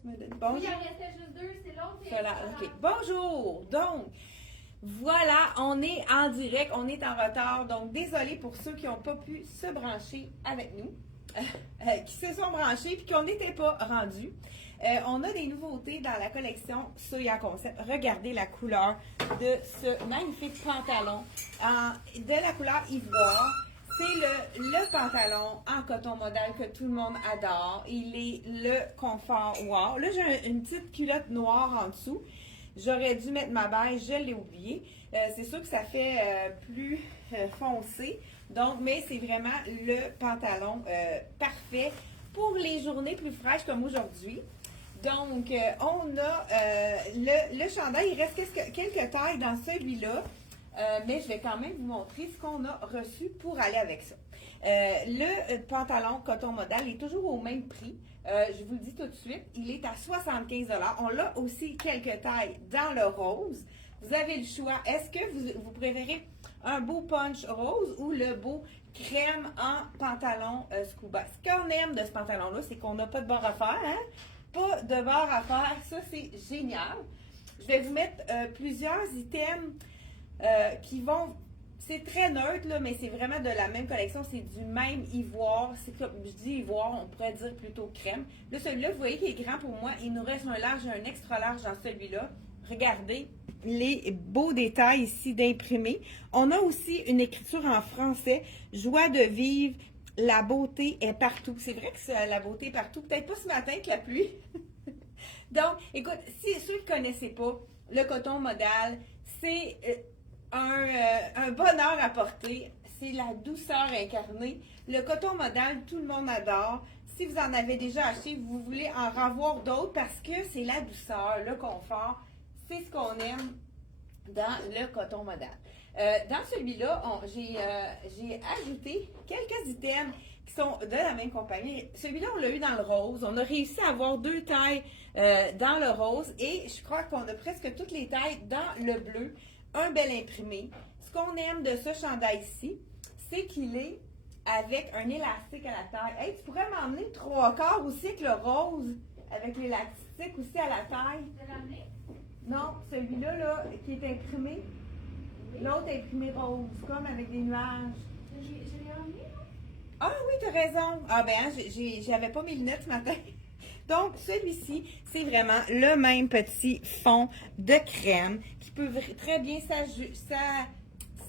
Tu me donnes bonjour. Oui, il en restait juste deux, c'est l'autre. Voilà, ok. Bonjour! Donc, voilà, on est en direct, on est en retard. Donc, désolé pour ceux qui n'ont pas pu se brancher avec nous, qui se sont branchés et qu'on n'était pas rendus. On a des nouveautés dans la collection Soya Concept. Regardez la couleur de ce magnifique pantalon de la couleur ivoire. C'est le pantalon en coton modal que tout le monde adore. Il est le confort wow. Là, j'ai une petite culotte noire en dessous. J'aurais dû mettre ma beige, je l'ai oublié. C'est sûr que ça fait plus foncé. Donc, mais c'est vraiment le pantalon parfait pour les journées plus fraîches comme aujourd'hui. Donc, on a le chandail. Il reste quelques tailles dans celui-là. Mais je vais quand même vous montrer ce qu'on a reçu pour aller avec ça. Le pantalon coton modal est toujours au même prix. Je vous le dis tout de suite, il est à 75 $. On l'a aussi quelques tailles dans le rose. Vous avez le choix. Est-ce que vous préférez un beau punch rose ou le beau crème en pantalon scuba? Ce qu'on aime de ce pantalon-là, c'est qu'on n'a pas de barre à faire. Hein? Pas de barre à faire. Ça, c'est génial. Je vais vous mettre plusieurs items qui vont, c'est très neutre là, mais c'est vraiment de la même collection, c'est du même ivoire, c'est comme je dis ivoire, on pourrait dire plutôt crème. Là celui-là, vous voyez qu'il est grand pour moi, il nous reste un large et un extra large dans celui-là. Regardez les beaux détails ici d'imprimé. On a aussi une écriture en français, joie de vivre, la beauté est partout. C'est vrai que la beauté est partout, peut-être pas ce matin avec la pluie. Donc, écoute, si ceux qui ne connaissaient pas, le coton modal, c'est un bonheur à porter, c'est la douceur incarnée. Le coton modal, tout le monde adore. Si vous en avez déjà acheté, vous voulez en revoir d'autres parce que c'est la douceur, le confort, c'est ce qu'on aime dans le coton modal. Dans celui-là, j'ai ajouté quelques items qui sont de la même compagnie. Celui-là, on l'a eu dans le rose. On a réussi à avoir deux tailles dans le rose et je crois qu'on a presque toutes les tailles dans le bleu. Un bel imprimé. Ce qu'on aime de ce chandail-ci, c'est qu'il est avec un élastique à la taille. Hey, tu pourrais m'emmener 3/4 aussi avec le rose, avec l'élastique aussi à la taille. Tu l'as amené? Non, celui-là, là, qui est imprimé. Oui. L'autre est imprimé rose, comme avec des nuages. Je l'ai emmené, non? Ah oui, tu as raison. Ah ben, j'avais pas mes lunettes ce matin. Donc, celui-ci, c'est vraiment le même petit fond de crème qui peut très bien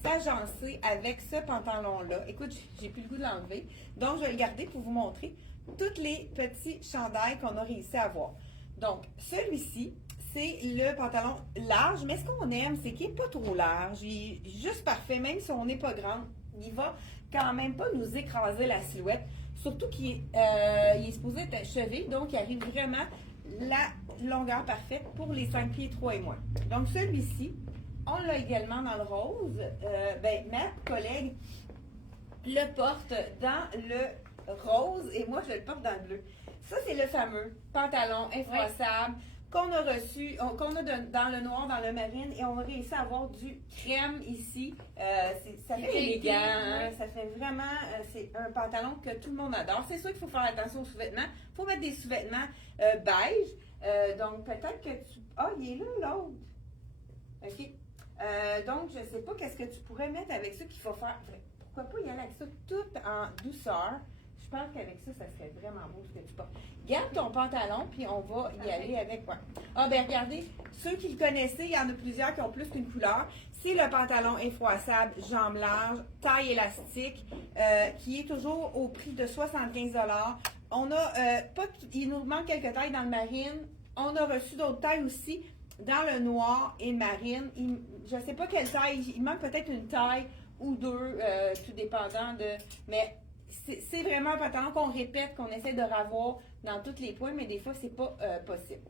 s'agencer avec ce pantalon-là. Écoute, j'ai plus le goût de l'enlever. Donc, je vais le garder pour vous montrer tous les petits chandails qu'on a réussi à avoir. Donc, celui-ci, c'est le pantalon large, mais ce qu'on aime, c'est qu'il n'est pas trop large. Il est juste parfait, même si on n'est pas grand. Il va quand même pas nous écraser la silhouette. Surtout qu'il est supposé être achevé, donc il arrive vraiment la longueur parfaite pour les 5 pieds 3 et moins. Donc celui-ci, on l'a également dans le rose. Ma collègue le porte dans le rose et moi je le porte dans le bleu. Ça, c'est le fameux pantalon infroissable qu'on a reçu, qu'on a dans le noir, dans le marine, et on a réussi à avoir du crème ici. Ça fait élégant, hein? Ça fait vraiment, c'est un pantalon que tout le monde adore. C'est sûr qu'il faut faire attention aux sous-vêtements. Il faut mettre des sous-vêtements beige. Donc, peut-être que tu... Ah, il est là, l'autre. OK. Donc, je ne sais pas qu'est-ce que tu pourrais mettre avec ça qu'il faut faire. Pourquoi pas y aller avec ça tout en douceur. Je pense qu'avec ça, ça serait vraiment beau ce que tu portes. Garde ton pantalon, puis on va y aller avec quoi? Ah, ben regardez, ceux qui le connaissaient, il y en a plusieurs qui ont plus qu'une couleur. C'est le pantalon infroissable, jambes larges, taille élastique, qui est toujours au prix de 75 $. On a, il nous manque quelques tailles dans le marine. On a reçu d'autres tailles aussi dans le noir et le marine. Je ne sais pas quelle taille, il manque peut-être une taille ou deux, tout dépendant de... Mais c'est vraiment un pantalon qu'on répète, qu'on essaie de revoir dans tous les points, mais des fois, c'est pas possible.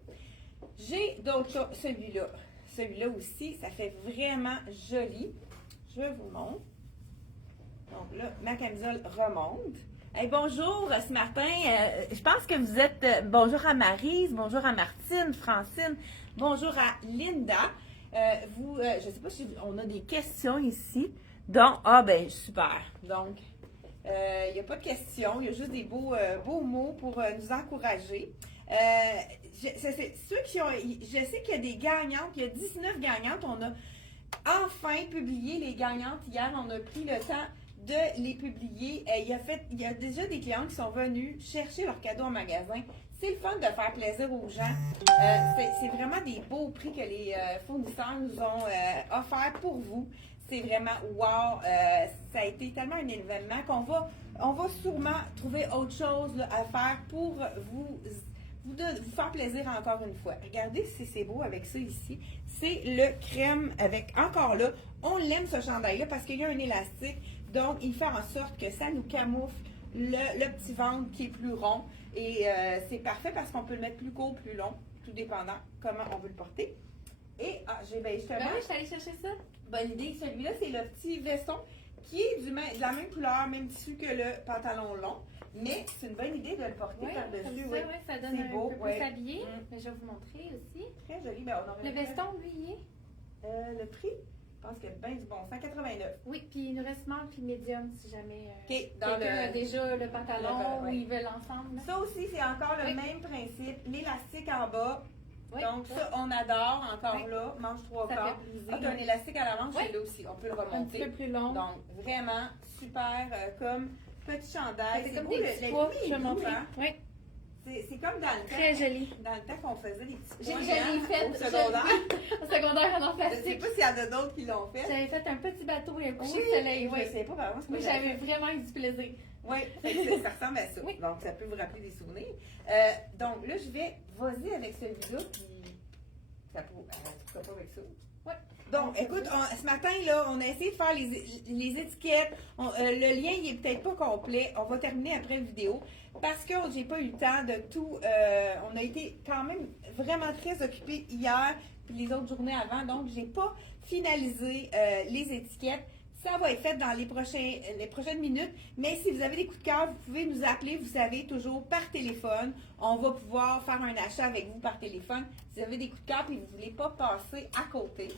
J'ai d'autres, celui-là. Celui-là aussi, ça fait vraiment joli. Je vous montre. Donc là, ma camisole remonte. Hey, bonjour ce matin. Je pense que vous êtes... bonjour à Maryse, bonjour à Martine, Francine, bonjour à Linda. Je ne sais pas si on a des questions ici. Donc, super. Donc... il n'y a pas de questions, il y a juste des beaux mots pour nous encourager. Ceux qui ont. Je sais qu'il y a des gagnantes, il y a 19 gagnantes. On a enfin publié les gagnantes hier. On a pris le temps de les publier. Il y a déjà des clients qui sont venus chercher leurs cadeaux en magasin. C'est le fun de faire plaisir aux gens. C'est vraiment des beaux prix que les fournisseurs nous ont offerts pour vous. C'est vraiment wow! Ça a été tellement un événement on va sûrement trouver autre chose là, à faire pour vous faire plaisir encore une fois. Regardez si c'est beau avec ça ici. C'est le crème avec, encore là, on l'aime ce chandail-là parce qu'il y a un élastique. Donc, il fait en sorte que ça nous camoufle le petit ventre qui est plus rond. Et c'est parfait parce qu'on peut le mettre plus court, plus long, tout dépendant comment on veut le porter. Et, justement... Ben oui, je suis allée chercher ça. Bonne idée. Celui-là, c'est le petit veston qui est de la même couleur, même tissu que le pantalon long. Mais c'est une bonne idée de le porter Oui, par-dessus. oui, ça donne C'est un beau, peu ouais. plus habillé. Mais je vais vous montrer aussi. Très joli. Ben, on aurait Le veston, lui, il est. le prix, je pense qu'il y a bien du bon. 189. Oui, puis il nous reste small puis medium si jamais OK, dans quelqu'un a le... déjà le pantalon ou ouais. ils veulent l'ensemble. là. Ça aussi, c'est encore le Oui. même principe. L'élastique en bas. Oui, Donc, oui. ça, on adore encore Oui. là. Manche 3 Ça quarts. fait plaisir. Ah, t'as un élastique à la manche, Oui. celui-là aussi. On peut le Un petit remonter. peu plus long. Donc, vraiment super comme petit chandail. C'est comme beau, des petits le pois, prix je est vais doux, montrer. hein? Oui, C'est comme dans le temps. très joli. Dans le temps qu'on faisait des petits Je pois l'ai géants fait au secondaire. au secondaire en Je sais plastique. pas s'il y en a d'autres qui l'ont fait. J'avais fait un petit bateau et un coucher Oui, de soleil. je Oui, sais pas vraiment ce que oui j'avais vraiment eu du plaisir. Oui, ça ressemble à ça. Oui. Donc, ça peut vous rappeler des souvenirs. Donc, là, vas-y avec celui-là, puis ça pourquoi pas avec ça? Oui. Donc, écoute, ce matin, là, on a essayé de faire les étiquettes. Le lien, il est peut-être pas complet. On va terminer après la vidéo parce que j'ai pas eu le temps de tout. On a été quand même vraiment très occupés hier puis les autres journées avant. Donc, j'ai pas finalisé les étiquettes. Ça va être fait dans les prochaines minutes. Mais si vous avez des coups de cœur, vous pouvez nous appeler, vous savez, toujours par téléphone. On va pouvoir faire un achat avec vous par téléphone. Si vous avez des coups de cœur et vous ne voulez pas passer à côté.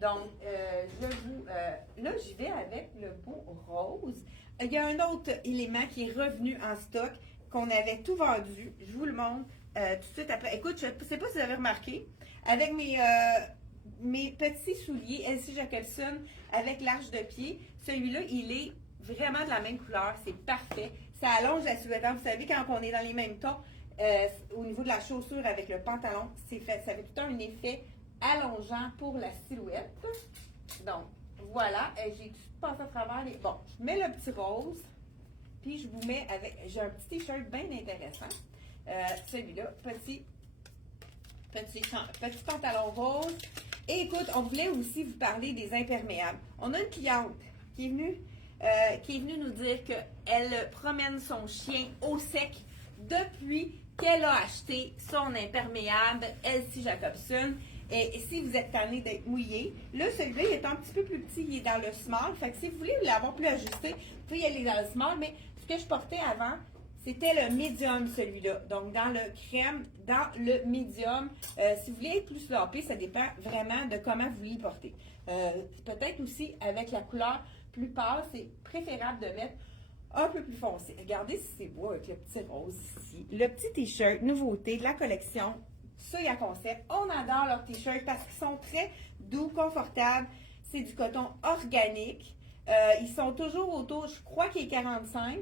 Donc, là, j'y vais avec le beau rose. Il y a un autre élément qui est revenu en stock, qu'on avait tout vendu. Je vous le montre tout de suite après. Écoute, je ne sais pas si vous avez remarqué, avec mes petits souliers LC Jacobson avec l'arche de pied, celui-là, il est vraiment de la même couleur. C'est parfait. Ça allonge la silhouette. Vous savez, quand on est dans les mêmes tons, au niveau de la chaussure avec le pantalon, ça fait tout un effet allongeant pour la silhouette. Donc, voilà. J'ai tout passé à travers les... Bon, je mets le petit rose, puis je vous mets avec... J'ai un petit t-shirt bien intéressant. Celui-là, petit pantalon rose. Et écoute, on voulait aussi vous parler des imperméables. On a une cliente qui est venue nous dire qu'elle promène son chien au sec depuis qu'elle a acheté son imperméable LC Jacobson. Et si vous êtes tanné d'être mouillé, là, celui-là, il est un petit peu plus petit, il est dans le small. Fait que si vous voulez l'avoir plus ajusté, vous pouvez y aller dans le small. Mais ce que je portais avant, c'était le medium, celui-là. Donc, dans le crème, dans le medium. Si vous voulez être plus sloppy, ça dépend vraiment de comment vous voulez le porter. Peut-être aussi, avec la couleur plus pâle, c'est préférable de mettre un peu plus foncé. Regardez si c'est beau avec le petit rose ici. Le petit t-shirt, nouveauté de la collection. Soya Concept. On adore leurs t-shirts parce qu'ils sont très doux, confortables. C'est du coton organique. Ils sont toujours autour, je crois qu'il est 45.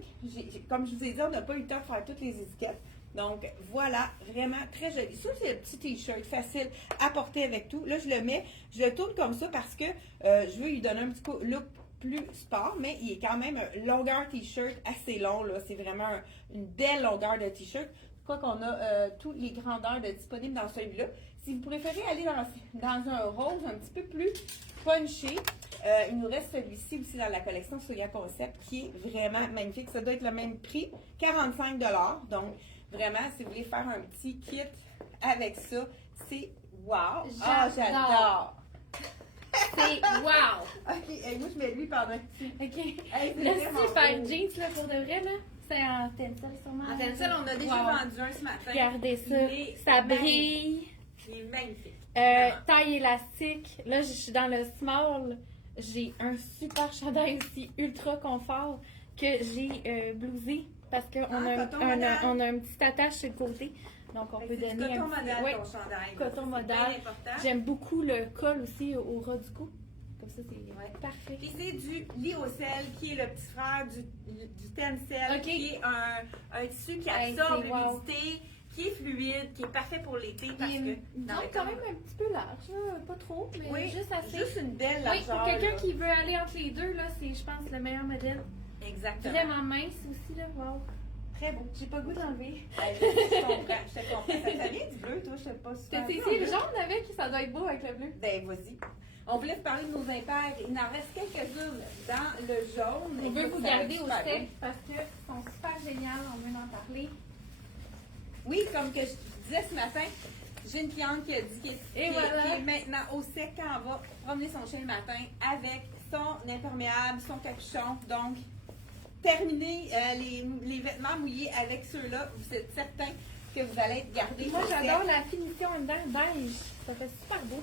Comme je vous ai dit, on n'a pas eu le temps de faire toutes les étiquettes. Donc, voilà, vraiment très joli. Ça, c'est le petit t-shirt facile à porter avec tout. Là, je le mets, je le tourne comme ça parce que je veux lui donner un petit look plus sport, mais il est quand même un longueur t-shirt assez long. Là. C'est vraiment une belle longueur de t-shirt. Je crois qu'on a toutes les grandeurs disponibles dans celui-là. Si vous préférez aller dans un rose un petit peu plus punché, il nous reste celui-ci aussi dans la collection Soya Concept qui est vraiment magnifique. Ça doit être le même prix, 45 $. Donc, vraiment, si vous voulez faire un petit kit avec ça, c'est wow! Ah, j'adore! C'est wow! OK, moi, je mets lui pendant que tu... OK. Hey, c'est Le vraiment super beau. jeans, là, pour de vrai, là, c'est en tencel, sûrement. En tencel, on a déjà Wow. vendu un ce matin. Regardez ça, Il est ça magnifique. brille. Il est magnifique. Taille élastique. Là, je suis dans le small. J'ai un super chandail aussi, ultra confort, que j'ai blousé parce qu'on Ah, a, coton moderne. on a une petite attache sur le côté. Donc, on Fait peut que c'est donner du un coton petit... modal, ouais, ton chandail. coton Ça, c'est modal. bien important. J'aime beaucoup le col aussi au ras du cou. Comme ça, c'est parfait. Puis c'est du lyocell qui est le petit frère du tencel, Ok. qui est un tissu qui Hey, absorbe c'est wow. l'humidité, qui est fluide, qui est parfait pour l'été parce Il que est dans les quand même un petit peu large, là. Pas trop, mais oui, juste assez. juste une belle Oui, largeur. pour quelqu'un là. qui veut aller entre les deux, là, c'est, je pense, le meilleur modèle. Exactement. Vraiment mince aussi, là. Wow. Très beau. J'ai pas le goût d'enlever. Je comprends, je te comprends. Ça vient du bleu, toi, je sais pas si C'est le jaune avec, ça doit être beau avec le bleu. Ben, vas-y. On voulait te parler de nos impairs. Il en reste quelques-unes dans le jaune. On veut Écoute, vous ça va garder au super sec bien. parce qu'elles sont super géniales, on veut en parler. Oui, comme que je disais ce matin, j'ai une cliente qui a dit qui est maintenant au sec quand elle va promener son chien le matin avec son imperméable, son capuchon. Donc, terminez les vêtements mouillés avec ceux-là. Vous êtes certain que vous allez être gardés. Moi, au j'adore sec. la finition en dedans, beige. Ça fait super beau.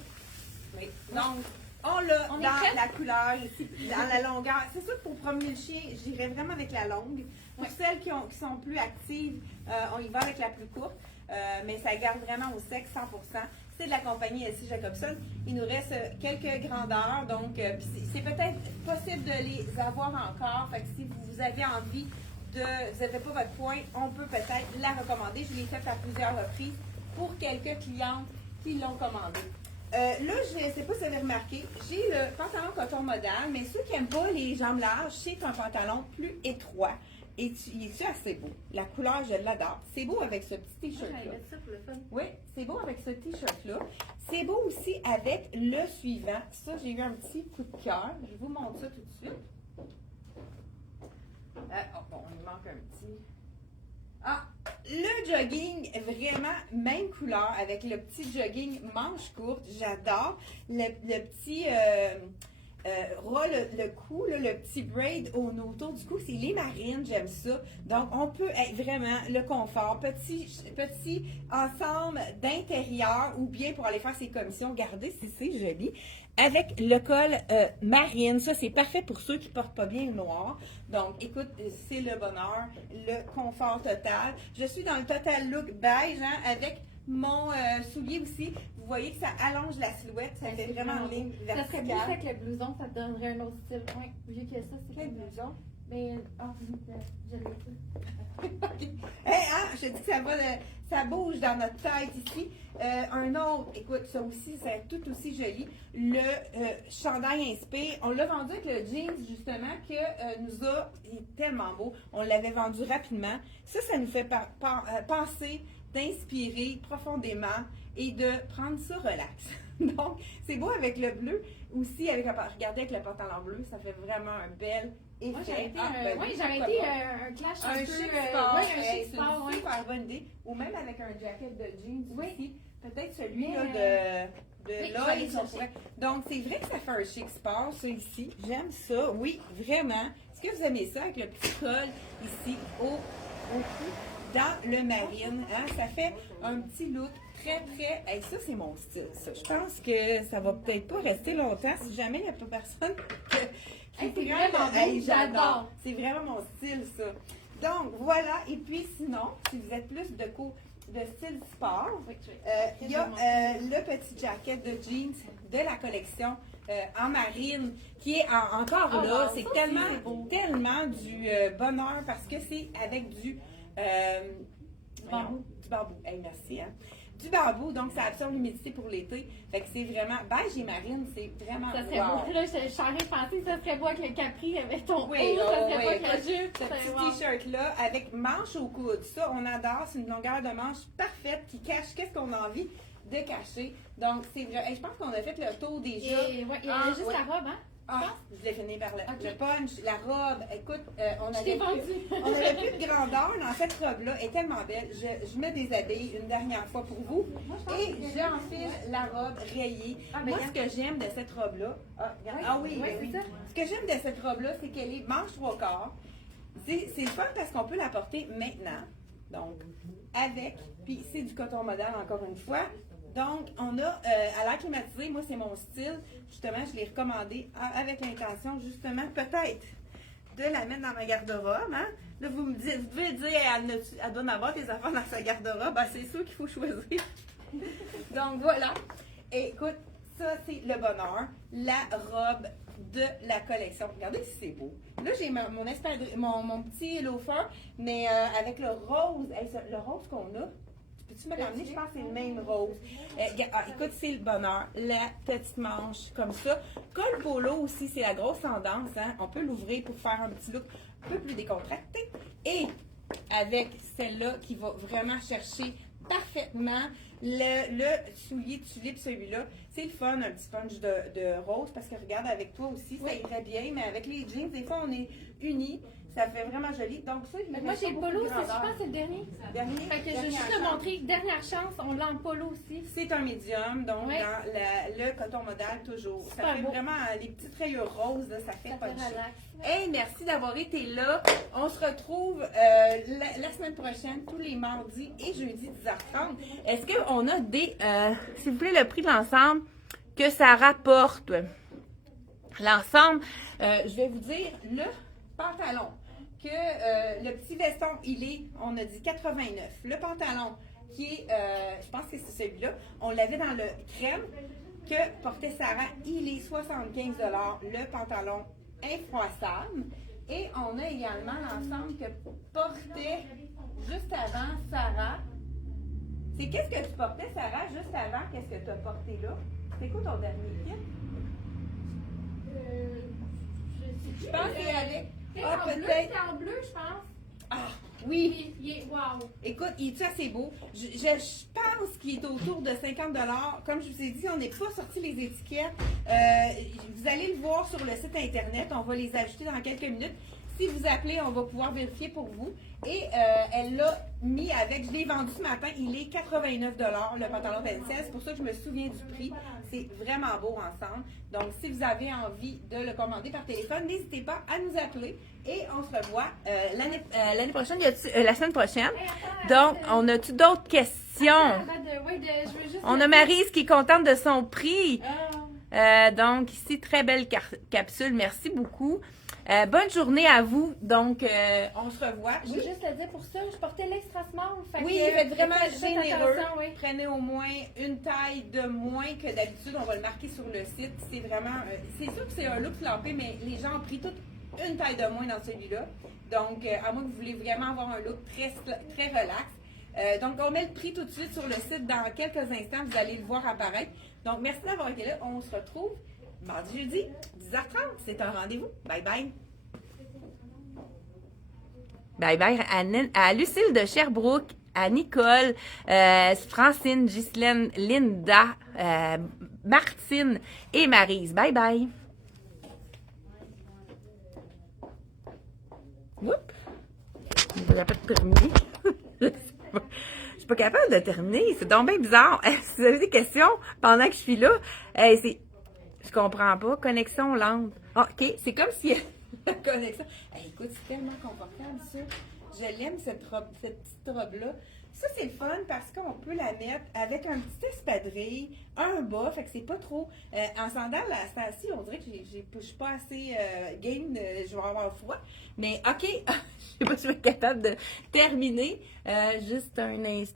Oui. Donc, on l'a On est dans prête? la couleur, ici, dans la longueur. C'est sûr que pour promener le chien, j'irais vraiment avec la longue. Pour celles qui sont plus actives, on y va avec la plus courte. Mais ça garde vraiment au sec 100%. C'est de la compagnie LC Jacobson. Il nous reste quelques grandeurs. Donc, c'est peut-être possible de les avoir encore. Fait que si vous avez envie vous n'avez pas votre point, on peut peut-être la recommander. Je l'ai faite à plusieurs reprises pour quelques clientes qui l'ont commandé. Là, je ne sais pas si vous avez remarqué, j'ai le pantalon coton modal, mais ceux qui n'aiment pas les jambes larges, c'est un pantalon plus étroit. Et il est assez beau. La couleur, je l'adore. C'est beau avec ce petit t-shirt-là. Ça pour le fun. Oui, c'est beau avec ce t-shirt-là. C'est beau aussi avec le suivant. Ça, j'ai eu un petit coup de cœur. Je vous montre ça tout de suite. Bon, il manque un petit. Ah, le jogging, vraiment même couleur avec le petit jogging manche courte. J'adore. Le petit ras le cou, là, le petit braid autour du cou, c'est les marines, j'aime ça. Donc, on peut être vraiment le confort, petit ensemble d'intérieur ou bien pour aller faire ses commissions, regardez si c'est joli. Avec le col marine, ça c'est parfait pour ceux qui portent pas bien le noir. Donc, écoute, c'est le bonheur, le confort total. Je suis dans le total look beige, hein, avec mon soulier aussi. Vous voyez que ça allonge la silhouette, ça fait vraiment une ligne Ça serait plus verticale. avec le blouson, ça te donnerait un autre style. Oui, vu que ça, c'est Quel comme- blouson? Mais, je l'ai plus. Hey, hein, je te dis que ça bouge dans notre tête ici. Un autre, écoute, ça aussi, c'est tout aussi joli. Le chandail inspire. On l'a vendu avec le jeans, justement, il est tellement beau. On l'avait vendu rapidement. Ça nous fait penser d'inspirer profondément et de prendre ça relax. Donc, c'est beau avec le bleu. Aussi, regardez avec le pantalon bleu, ça fait vraiment un bel effet. Moi, j'aurais été, oui, j'aurais pourquoi été pas. un clash Un peu, chic sport, ouais, un chic c'est sport, une ouais. super bonne idée. Ou même avec un jacket de jeans Oui. aussi. Peut-être celui-là Mais, de oui, je vais là, aller ils sont chercher. prêts. Donc, c'est vrai que ça fait un chic sport, ça ici. J'aime ça, oui, vraiment. Est-ce que vous aimez ça avec le petit col ici au cou, dans le marine? Hein? Ça fait un petit look très, très... Hey, ça, c'est mon style, ça. Je pense que ça va peut-être pas rester longtemps si jamais il n'y a pas personne qui Hey, c'est prend vraiment le- beau, j'adore. C'est vraiment mon style, ça. Donc, voilà. Et puis, sinon, si vous êtes plus de style sport, Oui, je vais- il y a le petit jacket de jeans de la collection en marine qui est encore Oh, là. wow, C'est ça, tellement, c'est beau. tellement du bonheur parce que c'est avec du Bambou. Du bambou. Hey, merci. Hein? Du bambou, donc ça absorbe l'humidité pour l'été. Fait que c'est vraiment beige et marine, c'est vraiment Ça serait wow. beau. Là, je suis en train de penser que ça serait beau avec le capri, avec ton Oui, haut, ça serait beau avec la écoute, jupe. ce ça- petit wow. t-shirt-là avec manche au coude. Ça, on adore. C'est une longueur de manche parfaite qui cache qu'est-ce qu'on a envie de cacher. Donc, c'est vrai. Et je pense qu'on a fait le tour déjà. Et, ouais, il y a Ah, juste ouais. la robe, hein? Ah, je l'ai fini par le Ok. punch, la robe. Écoute, on Je t'ai avait vendu. on n'avait plus de grandeur dans cette robe-là. Elle est tellement belle. Je me déshabille une dernière fois pour vous. Moi, je pense Et que- j'enfile la robe rayée. Ah, mais Moi, regarde. ce que j'aime de cette robe-là... Ah, regarde. Oui, Ah oui, oui, ben oui. c'est ça. Ce que j'aime de cette robe-là, c'est qu'elle est manche 3/4. C'est le fun parce qu'on peut la porter maintenant. Donc, avec. Puis c'est du coton modal, encore une fois. Donc, on a à l'air climatisé, moi c'est mon style. Justement, je l'ai recommandé avec l'intention, justement, peut-être de la mettre dans ma garde-robe. Hein? Là, vous devez dire, elle doit en avoir tes affaires dans sa garde-robe. Ben, c'est sûr qu'il faut choisir. Donc, voilà. Et, écoute, ça, c'est le bonheur. La robe de la collection. Regardez si c'est beau. Là, j'ai mon petit loafer, mais avec le rose. Hey, le rose qu'on a. Peux-tu me l'amener? Je pense que c'est le même rose. Écoute, c'est le bonheur. La petite manche comme ça. Col polo aussi, c'est la grosse tendance. Hein? On peut l'ouvrir pour faire un petit look un peu plus décontracté. Et avec celle-là qui va vraiment chercher parfaitement le soulier tulipe, celui-là. C'est le fun, un petit punch de rose, parce que regarde, avec toi aussi, ça irait bien, mais avec les jeans, des fois, on est unis. Ça fait vraiment joli. Donc, ça, moi, j'ai le polo, je pense que c'est le dernier. Fait que je vais juste te montrer, dernière chance, on l'a en polo aussi. C'est un médium, donc dans le coton modal, toujours. Ça fait vraiment les petites rayures roses, là, ça fait pas de Hey, merci d'avoir été là. On se retrouve la semaine prochaine, tous les mardis et jeudis 10h30. Est-ce qu'on a des, s'il vous plaît, le prix de l'ensemble que ça rapporte? L'ensemble, je vais vous dire le pantalon. Le petit veston, on a dit 89. Le pantalon, qui est, je pense que c'est celui-là, on l'avait dans le crème que portait Sarah, il est 75 $. Le pantalon infroissable. Et on a également l'ensemble que portait juste avant Sarah. C'est qu'est-ce que tu portais, Sarah, juste avant? Qu'est-ce que tu as porté là? C'est quoi ton dernier kit? Je pense qu'il y avait... peut-être. C'est en bleu, je pense. Ah, oui. Wow. Écoute, il est assez beau. Je pense qu'il est autour de 50 $. Comme je vous ai dit, on n'est pas sorti les étiquettes. Vous allez le voir sur le site Internet. On va les ajouter dans quelques minutes. Si vous appelez, on va pouvoir vérifier pour vous. Et elle l'a mis avec, je l'ai vendu ce matin, il est 89 $, le pantalon Pencil. C'est pour ça que je me souviens du prix. C'est vraiment beau ensemble. Donc, si vous avez envie de le commander par téléphone, n'hésitez pas à nous appeler. Et on se revoit l'année prochaine, la semaine prochaine. Donc, on a-tu d'autres questions? On a Maryse qui est contente de son prix. Donc, ici, très belle capsule. Merci beaucoup. Bonne journée à vous. Donc, on se revoit. Je veux juste te dire pour ça, je portais l'extra small. Oui, faites vraiment généreux. Prenez au moins une taille de moins que d'habitude. On va le marquer sur le site. C'est vraiment, c'est sûr que c'est un look flampé, mais les gens ont pris toute une taille de moins dans celui-là. Donc, à moins que vous voulez vraiment avoir un look très, très relax. Donc, on met le prix tout de suite sur le site. Dans quelques instants, vous allez le voir apparaître. Donc, merci d'avoir été là. On se retrouve mardi, jeudi, 10h30. C'est un rendez-vous. Bye bye. Bye bye à Lucille de Sherbrooke, à Nicole, Francine, Ghislaine, Linda, Martine et Maryse. Bye bye. Oups. Je n'ai pas terminé. Je suis pas capable de terminer. C'est donc bien bizarre. Si vous avez des questions pendant que je suis là, je comprends pas. Connexion lente. OK. C'est comme si la connexion. Écoute, c'est tellement confortable, ça. Je l'aime, cette petite robe-là. Ça, c'est le fun parce qu'on peut la mettre avec un petit espadrille, un bas, fait que c'est pas trop... en sandales, à ce temps-ci, on dirait que je suis pas assez game, je vais avoir froid. Mais OK, je sais pas si je vais être capable de terminer. Juste un instant.